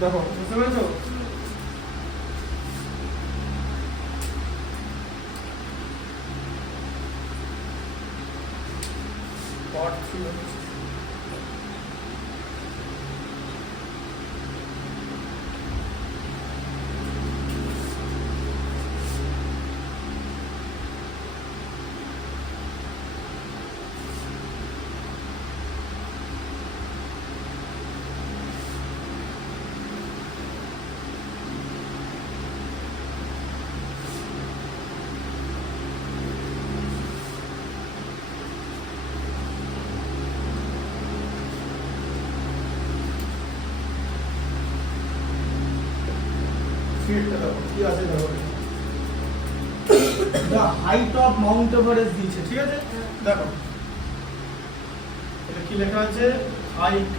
দেখো বুঝতে পেরেছো? পার্ট 3 কি আছে দেখো, the height of Mount Everest দিয়েছে, ঠিক আছে? দেখো এটা কি লেখা আছে, height,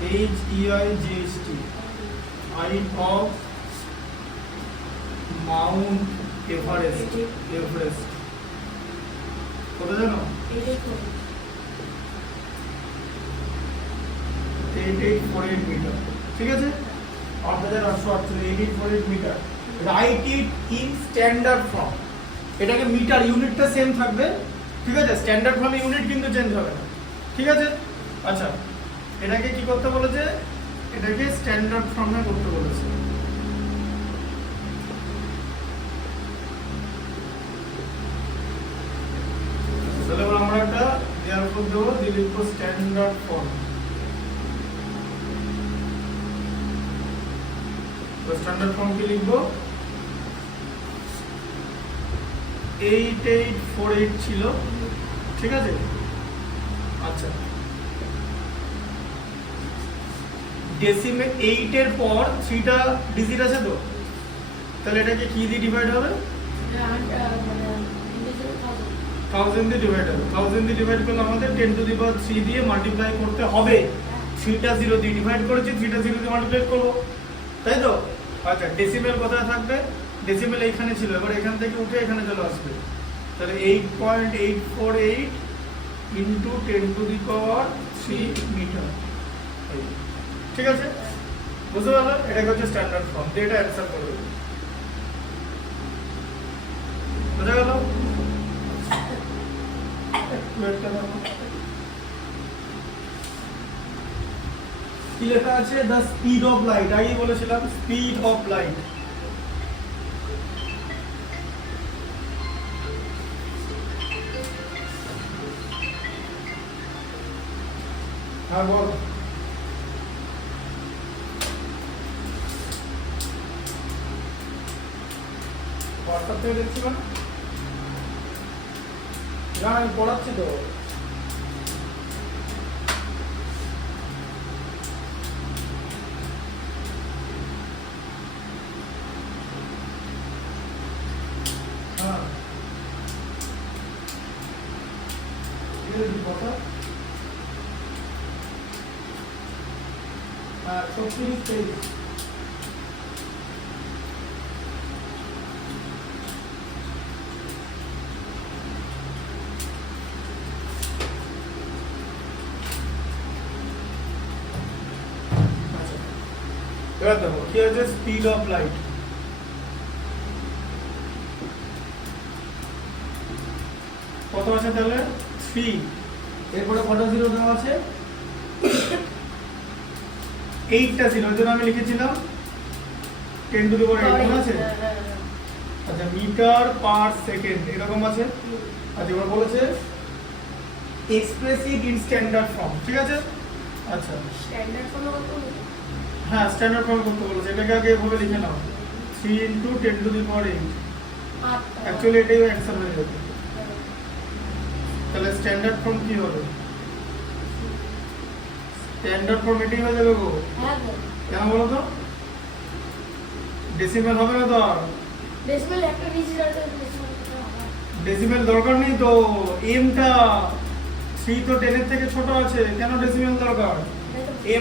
HEIGHT, height of Mount Everest, Everest কত জানো? 8848 মিটার, ঠিক আছে? 8848 metre. Write it in standard form. এটাকে মিটার, ইউনিটটা সেম থাকবে, ঠিক আছে? স্ট্যান্ডার্ড ফর্মে ইউনিট কিন্তু চেঞ্জ হবে না, ঠিক আছে? আচ্ছা, এটাকে কি করতে বলেছে? এটাকে স্ট্যান্ডার্ড ফর্মে করতে বলেছে। তাহলে আমরা একটা দেওয়ার পর দেবো, লিখবো স্ট্যান্ডার্ড ফর্ম। স্ট্যান্ডার্ড ফর্ম কি লিখবো? 8848 ছিল, ঠিক আছে? আচ্ছা, ডেসিমেল 8 এর পর 3টা ডিজিট আছে তো, তাহলে এটাকে কি দিয়ে ডিভাইড হবে? 1000 দিয়ে ডিভাইড হবে। 1000 দিয়ে ডিভাইড করলে আমাদের 10 টু দি পাওয়ার 3 দিয়ে মাল্টিপ্লাই করতে হবে। 3টা 0 দিয়ে ডিভাইড করেছি, 3টা 0 দিয়ে মাল্টিপ্লাই করব, তাই তো? আচ্ছা, ডেসিমেল কোথায় থাকবে? ডেসিমেল এইখানে ছিল, এবার এখান থেকে উঠে এখানে চলে আসবে। তাহলে 8.848 into 10 to the power 3 metre, ঠিক আছে? বুঝতে পারলে? এটা হচ্ছে স্ট্যান্ডার্ড ফর্ম, এটা অ্যানসার করবে। বুঝা গেল? কি লেখা আছে? দ্য স্পিড অফ লাইট, আগেই বলেছিলাম স্পিড অফ লাইট। হ্যাঁ বল। হোয়াটসঅ্যাপ থেকে দেখছি না, আমি পড়াচ্ছি তো। হ্যাঁ, 36 পেজ। এবার দেখো কি আছে, স্পিড অফ লাইট। কত আছে তাহলে? 3। এরপরে কটা জিরো দেওয়া আছে? 8টা জিরো, এর জন্য আমি লিখেছিলাম 10 টু দি পাওয়ার 8, মনে আছে? আচ্ছা, মিটার পার সেকেন্ড এরকম আছে। আচ্ছা, এবার বলেছে express it in standard form, ঠিক আছে? আচ্ছা, স্ট্যান্ডার্ড ফর্ম কত? হ্যাঁ, স্ট্যান্ডার্ড ফর্ম করতে বলেছে। এটাকে আগে এভাবে লিখে নাও, 3 into 10 to the power 8। Actually এটাই অ্যানসার হয়ে যাবে। তাহলে স্ট্যান্ডার্ড ফর্ম কি হবে? স্ট্যান্ডার্ড ফর্ম এটাই হয়ে যাবে গো। হ্যাঁ, কেন বলো তো? ডেসিমেল হবে না তো? আর ডেসিমেল একটা ডিজিট আছে, ডেসিমেল দরকার নেই তো। এমটা 3 তো 10 এর থেকে ছোট আছে, কেন ডেসিমেল দরকার?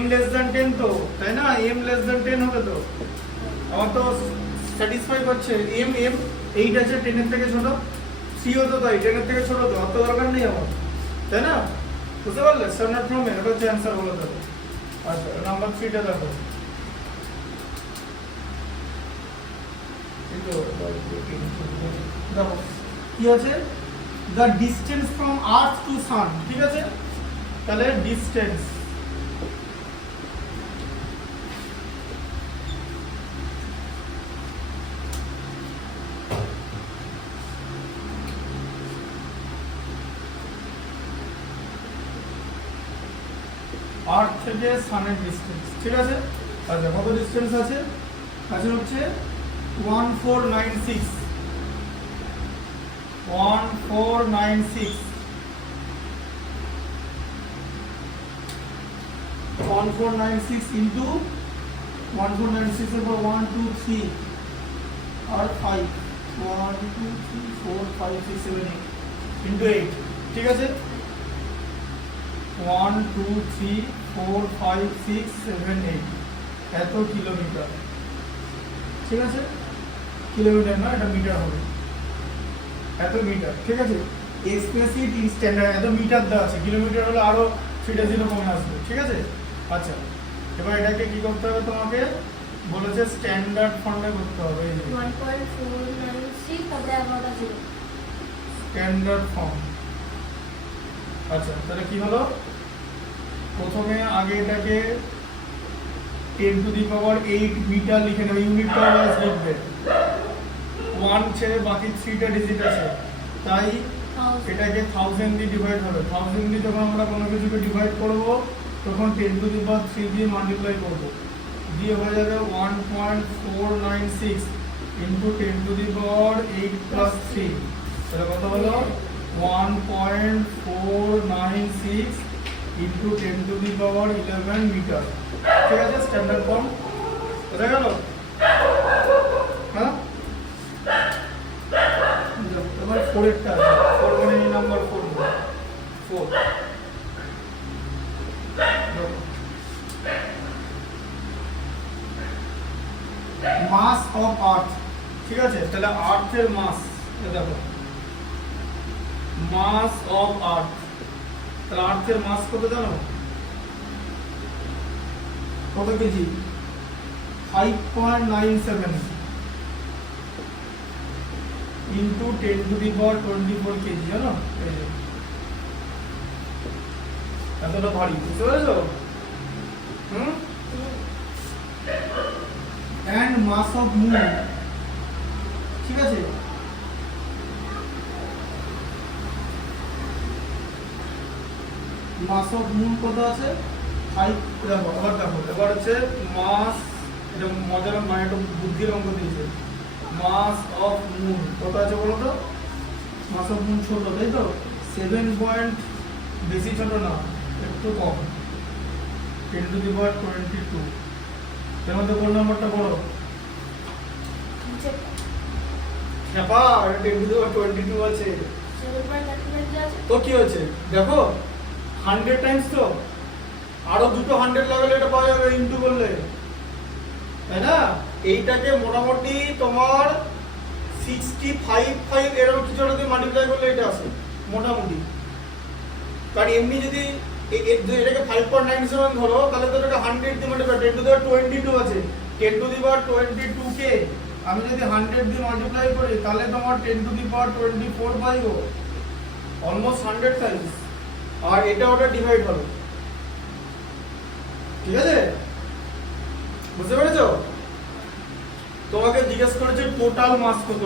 m লেস দ্যান 10 তো, তাই না? m লেস দ্যান 10 হবে তো। আমার তো স্যাটিসফাই করছে। m 8 আছে, 10 এর থেকে ছোট। 3 ও তো তাই, 10 এর থেকে ছোট তো, অত দরকার নেই আমার, তাই না? বুঝতে পারলে? স্ট্যান্ডার্ড ফর্মে এটা হচ্ছে অ্যানসার বলে দেবো। আচ্ছা নাম্বার 3 টা দেখো এই তো দেখো কি আছে the distance from earth to sun ঠিক আছে তাহলে ডিসটেন্স আর্থ থেকে সানের ডিসটেন্স ঠিক আছে আচ্ছা কত ডিসটেন্স আছে আছে হচ্ছে 1496 1496 1496 into 1496 এর পর 1 2 3 আর 5 1 2 3 4 5 6 7 8 into 8 ঠিক আছে 1 2 3 4 5 6 7 8 এত কিলোমিটার ঠিক আছে কিলোমিটার না এটা মিটার হবে এত মিটার ঠিক আছে এক্সপ্রেসিভ ইন স্ট্যান্ডার্ড এত মিটার দেওয়া আছে কিলোমিটার হলে আরো 3 কমে আসবে ঠিক আছে আচ্ছা এবার এটাকে কি করতে হবে তোমাকে বলেছে স্ট্যান্ডার্ড ফর্মে করতে হবে এই যে 1.496 তারপরে আবার 0 স্ট্যান্ডার্ড ফর্ম আচ্ছা তাহলে কি হলো প্রথমে আগে এটাকে 10 টু দি পাওয়ার 8 মিটার লিখে নেবে ইউনিটটা অলওয়েজ লিখবে 1 ছেড়ে বাকি 3টা ডিজিট আছে তাই এটাকে 1000 দিয়ে ডিভাইড হবে 1000 দিয়ে যখন আমরা কোনো কিছুকে ডিভাইড করব তখন 10 টু দি পাওয়ার 3 দিয়ে মাল্টিপ্লাই করব দিয়ে হয়ে যাবে 1.496 into 10 to the power 8 plus 3 তাহলে কত হলো 1.496 into 10 to the power 11 metre ঠিক আছে স্ট্যান্ডার্ড ফর্ম বুঝা গেল হ্যাঁ এবার 4 এরটা আছে 4 মানে এই নাম্বার 4 4 মাস অফ আর্থ ঠিক আছে তাহলে আর্থের মাস দেখো মাস অফ আর্থ তাহলে আর্থের মাস কত জানো কত KG 5.97 into 10 to the power 24 KG জানো এই যে এতটা ভারী বুঝতে পেরেছো and mass of moon ঠিক আছে মাস অফ মুন কত আছে 5 দেখো এবার হচ্ছে মাস এটা মজার মানে একটু বুদ্ধির অঙ্ক দিয়েছে মাস অফ মুন কত আছে বলো তো মাস অফ মুন ছোট তাই তো 7 পয়েন্ট বেশি ছোট না একটু কম 10 টু দি পাওয়ার 22 এর মধ্যে কোন নাম্বারটা বড় চাপা 10 টু দি পাওয়ার 22 আছে 7.39 আছে তো কি হয়েছে দেখো 100 টাইমস তো আরো দুটো 100 লাগালে এটা পাওয়া যাবে ইনটু করলে তাই না এইটাকে মোটামুটি তোমার 65 এরকম কিছু একটা দিয়ে মাল্টিপ্লাই করলে এটা আসে মোটামুটি কারণ এমনি যদি এটাকে 5.97 ধরো তাহলে তো এটা 100 দিয়ে মাল্টিপ্লাই 10 টু দি পাওয়ার 22 আছে 10 টু দি পাওয়ার 22 কে আমি যদি 100 দিয়ে মাল্টিপ্লাই করি তাহলে তোমার 10 টু দি পাওয়ার 24 পাইবো অলমোস্ট 100 টাইমস আর এটা ওটা ডিভাইড হবে ঠিক আছে বুঝতে পেরেছো তোমাকে জিজ্ঞেস করেছে টোটাল মাস কত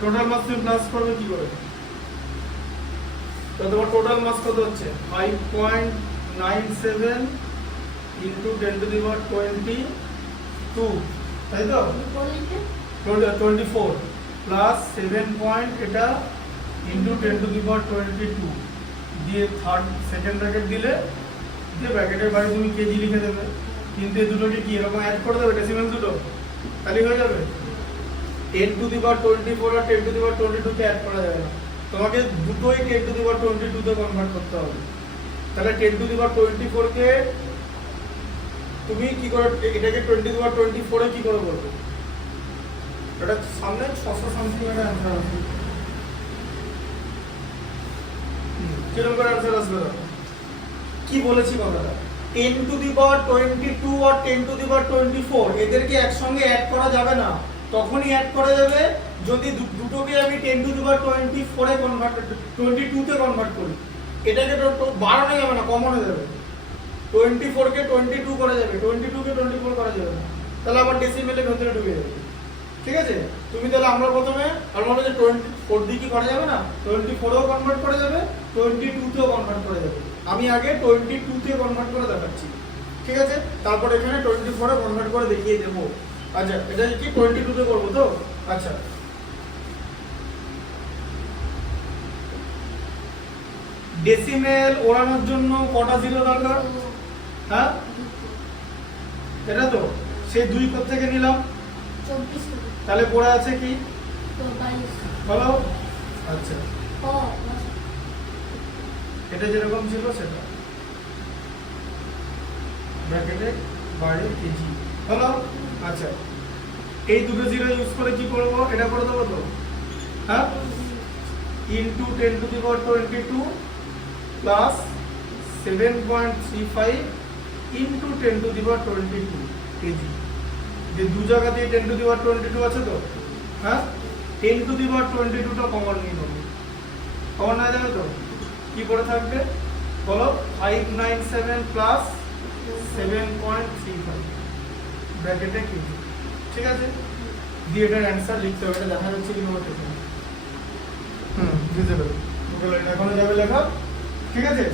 টোটাল মাস তুমি প্লাস করবে কি করে তো তোমার টোটাল মাস কত হচ্ছে 5.97 ইনটু 10 টু দি পাওয়ার 22 তাই তো 24 প্লাস 7 পয়েন্ট এটা ইনটু 10 টু দি পাওয়ার 22 দিয়ে থার্ড সেকেন্ড ব্র্যাকেট দিলে দিয়ে ব্র্যাকেটের বাইরে তুমি কেজি লিখে দেবে কিন্তু এই দুটোকে কি এরকম অ্যাড করে দেবে ডেসিমেল দুটো তাহলে হয়ে যাবে 10 টু দি পাওয়ার 24 আর 10 টু দি পাওয়ার 22 কে অ্যাড করা যাবে না তোমাকে দুটোই 10 টু দি পাওয়ার 22 তে কনভার্ট করতে হবে তাহলে 10 টু দি পাওয়ার 24 কে তুমি কি করে এটাকে 20 টু দি পাওয়ার 24 এ কি করে করবে এটা সামনে 600 সামথিং একটা অ্যানসার আছে কিরকম করে आंसर আসবে দেখো কি বলেছি কথাটা 10 to the power 22 R 10 to the power 24 এদেরকে একসঙ্গে অ্যাড করা যাবে না তখনই অ্যাড করা যাবে যদি দুটোকে আমি 10 to the power 24 A convert 22 তে কনভার্ট করি এটাকে তো বাড়ানো যাবে না কমানো যাবে 24 কে 22 করা যাবে 22 কে 24 করা যাবে না তাহলে আবার ডেসিমেলের ভেতরে ঢুকে যাবে ঠিক আছে তুমি তাহলে আমরা প্রথমে আমরা যে 24 দিয়ে কি করা যাবে না 24 এও কনভার্ট করা যাবে 22 তেও কনভার্ট করা যাবে আমি আগে 22 তে কনভার্ট করে দেখাচ্ছি ঠিক আছে তারপর এখানে 24 এ কনভার্ট করে দেখিয়ে দেব আচ্ছা এটা কি 22 তে করব তো আচ্ছা ডেসিমেল ওড়ানোর জন্য কটা জিরো দরকার হ্যাঁ এটা তো সেই দুই কোথা থেকে নিলাম 24 থেকে তাহলে পড়ে আছে কি 22 বলো আচ্ছা ও এটা যেরকম ছিল সেটা ব্র্যাকেটে বাইরে কেজি হলো আচ্ছা এই দুটো জিরো ইউজ করে কি করব এটা করে দেবো তো হ্যাঁ into 10 to the power 22 plus 7.35 into 10 to the power 22 KG যে দু জায়গা দিয়ে 10 টু দি পাওয়ার 22 আছে তো হ্যাঁ 10 টু দি পাওয়ার 22 টা কমন নিয়ে নেব কমন না যাবে তো কি করে থাকবে বলো 597 প্লাস 7.35 ব্র্যাকেটে কেজি ঠিক আছে দিয়ে এটার অ্যান্সার লিখতে হবে এটা দেখা যাচ্ছে কি নোট এখানে ভিজিবল গুগল এখনো যাবে লেখা ঠিক আছে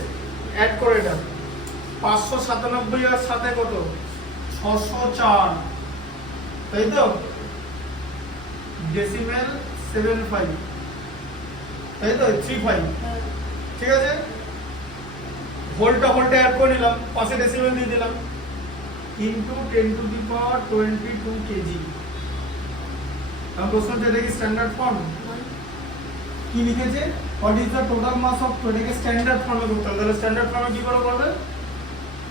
অ্যাড করে এটা 597 আর সাথে কত 604 তাই তো ডেসিমেল 75 তাই তো 35 ঠিক আছে হোলটা অ্যাড করে নিলাম পাশে ডেসিমেল দিয়ে দিলাম into 10 to the power 22 KG हम প্রশ্নটা এটা কি স্ট্যান্ডার্ড ফর্ম কি লিখেছে what is the total mass of এটাকে স্ট্যান্ডার্ড ফর্মে করতে হবে তাহলে স্ট্যান্ডার্ড ফর্মে কি করে করবে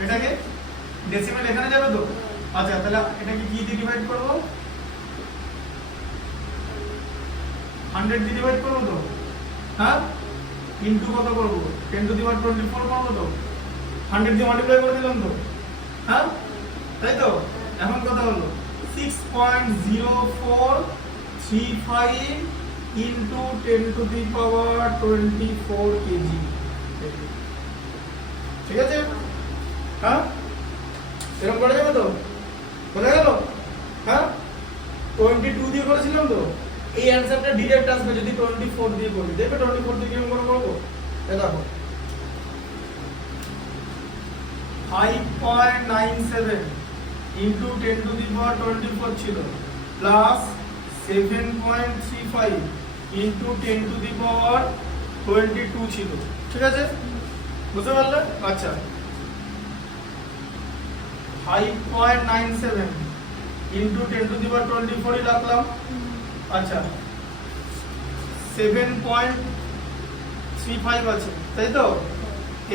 এটাকে ডেসিমেল এখানে যাবে তো আচ্ছা তাহলে এটাকে কি দিয়ে ডিভাইড করব 100 দিয়ে ডিভাইড করব তো হ্যাঁ ইনটু কত করব 10 টু দি পাওয়ার 24 করব তো 100 দিয়ে মাল্টিপ্লাই করে দিলাম তো হ্যাঁ তাই তো এখন কত হলো 6.0435 into 10 to the power 24 kg ঠিক আছে হ্যাঁ এরকম করে যাবে তো বোঝা গেল হ্যাঁ 22 দিয়ে করেছিলাম তো এই অ্যানসারটা ডিরেক্ট আসবে যদি 24 দিয়ে করি দেখবে 24 দিয়ে কিরকম করে করবো এই দেখো 5.97 into 10 to the power 24 ছিল plus 7.35 into 10 to the power 22 ছিল ঠিক আছে বুঝতে পারলে আচ্ছা 5.97 into 10 to the power 24 ই রাখলাম আচ্ছা 7.35 আছে তাই তো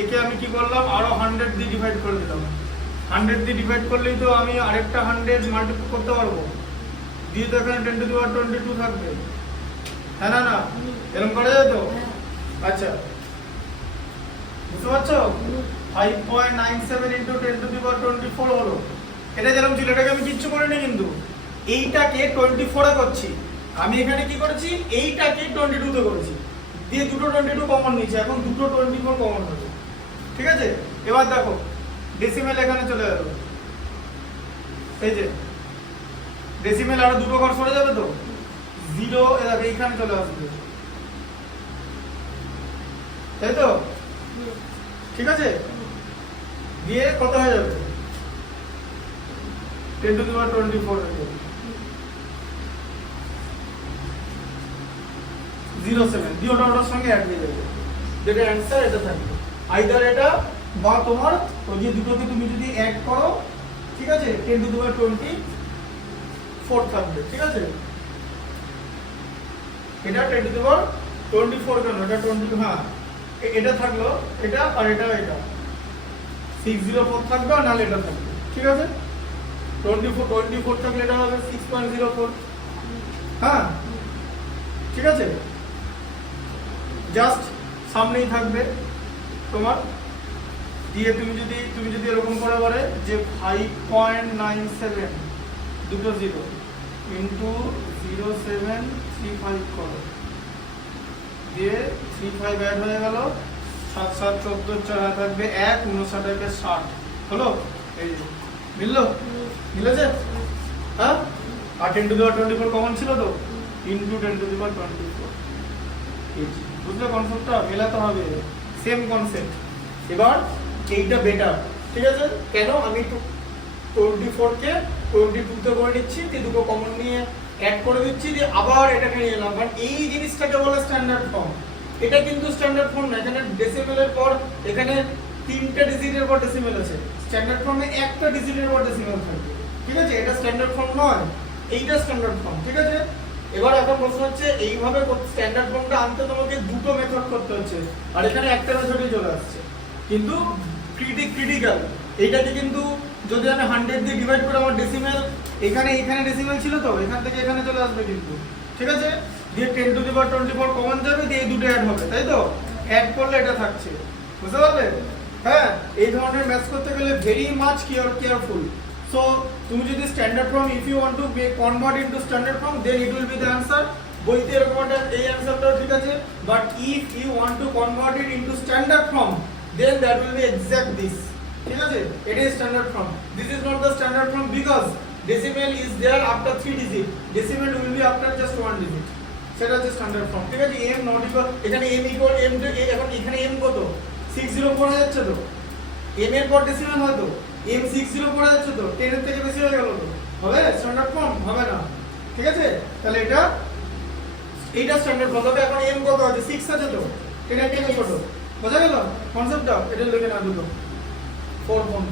একে আমি কি করলাম আরো 100 দিয়ে ডিভাইড করে দিলাম 100 দিয়ে ডিভাইড করলেই তো আমি আরেকটা 100 মাল্টিপ্লাই করতে পারবো দিয়ে তো এখানে 10 টু দি পাওয়ার 22 থাকবে হ্যাঁ না না এরকম করা যায় তো আচ্ছা বুঝতে পারছো 5.97 into 10 to the power 24 হলো এটা যেরকম ছিল এটাকে আমি কিচ্ছু করিনি কিন্তু এইটাকে 24 এ করছি আমি এখানে কি করেছি এইটাকে 22 তে করেছি দিয়ে দুটো 22 কমন নিয়েছি এখন দুটো 24 কমন হবে ঠিক আছে এবার দেখো ডেসিমেল এখানে চলে গেল এই যে ডেসিমেল আর দুটো ঘর সরে যাবে তো 0 এ দেখো এইখানে চলে আসবে তাই তো ঠিক আছে দিয়ে কত হয়ে যাবে 10 to the power 24 হয়ে যাবে 07 দিয়ে ওটার সঙ্গে অ্যাড হয়ে যাবে যেটা অ্যানসার এটা থাকবে আইদার এটা বা তোমার ওই যে দুটোকে তুমি যদি অ্যাড করো ঠিক আছে 10 to the power 24 থাকবে ঠিক আছে এটা 10 to the power 24 কেন এটা 20 হ্যাঁ এটা থাকলো এটা আর এটা 604 থাকবে আর নালে এটা থাকবে ঠিক আছে 24 থাকলে এটা হবে 6.04 হ্যাঁ ঠিক আছে জাস্ট সামনেই থাকবে তোমার দিয়ে তুমি যদি এরকম করে বলে যে 5.97 দুটো জিরো ইন্টু 0735 করো, দিয়ে 35 অ্যাড হয়ে গেল, 7 7 14 4 থাকবে 1 59 একে 60 হলো। এই যে মিললো, মিলেছে হ্যাঁ। আর 10 টু দি পাওয়ার 24 কমন ছিল তো, ইন্টু 10 টু দি পাওয়ার 24 বুঝলে কনসেপ্টটা মেলাতে হবে, সেম কনসেপ্ট। এবার এইটা বেটার, ঠিক আছে? কেন আমি 24 কে 22 তে করে নিচ্ছি, দিয়ে দুটো কমন নিয়ে অ্যাড করে দিচ্ছি, দিয়ে আবার এটাকে নিয়ে এলাম, কারণ এই জিনিসটাকে বলে স্ট্যান্ডার্ড ফর্ম। এটা কিন্তু স্ট্যান্ডার্ড ফর্ম না, এখানে ডেসিমেলের পর এখানে 3টা ডিজিটের পর ডেসিমেল আছে, স্ট্যান্ডার্ড ফর্মে একটা ডিজিটের পর ডেসিমেল থাকবে, ঠিক আছে? এটা স্ট্যান্ডার্ড ফর্ম নয়, এইটা স্ট্যান্ডার্ড ফর্ম, ঠিক আছে? এবার এখন প্রশ্ন হচ্ছে এইভাবে স্ট্যান্ডার্ড ফর্মটা আনতে তোমাকে দুটো মেথড করতে হচ্ছে, আর এখানে একটা মেথডই চলে আসছে, কিন্তু ক্রিটিক্যাল এইটাকে কিন্তু যদি আমি 100 দিয়ে ডিভাইড করে আমার ডেসিমেল এখানে ডেসিমেল ছিল তো, এখান থেকে এখানে চলে আসবে কিন্তু, ঠিক আছে? দিয়ে 10 টু দি পাওয়ার 24 কমন যাবে, দিয়ে এই দুটো অ্যাড হবে, তাই তো? অ্যাড করলে এটা থাকছে, বুঝতে পারলে? হ্যাঁ, এই ধরনের ম্যাথস করতে গেলে ভেরি মাচ কেয়ারফুল। সো তুমি যদি standard form if you want to convert into standard form then it will be the answer. বইতে এরকম একটা এই অ্যানসারটাও ঠিক আছে, but if you want to convert it into standard form then that will be exact this, ঠিক আছে? it is standard form. This is not the standard form because decimal is there after 3 digit, decimal will be after just 1 digit, সেটা হচ্ছে standard form, ঠিক আছে? m not equal, এখানে m equal m to a, এখন এখানে m কত 60 পড়ে যাচ্ছে তো, m এর পর ডেসিমাল হয় তো, m 60 পড়ে যাচ্ছে তো, 10 এর থেকে বেশি হয়ে গেল তো, হবে স্ট্যান্ডার্ড ফর্ম? হবে না, ঠিক আছে? তাহলে এইটা স্ট্যান্ডার্ড ফর্ম হবে। এখন m কত আছে 6 আছে তো, 10 এর থেকে ছোট, বোঝা গেল কনসেপ্টটা? এটা লিখে না দুটো 4 ফর্ম।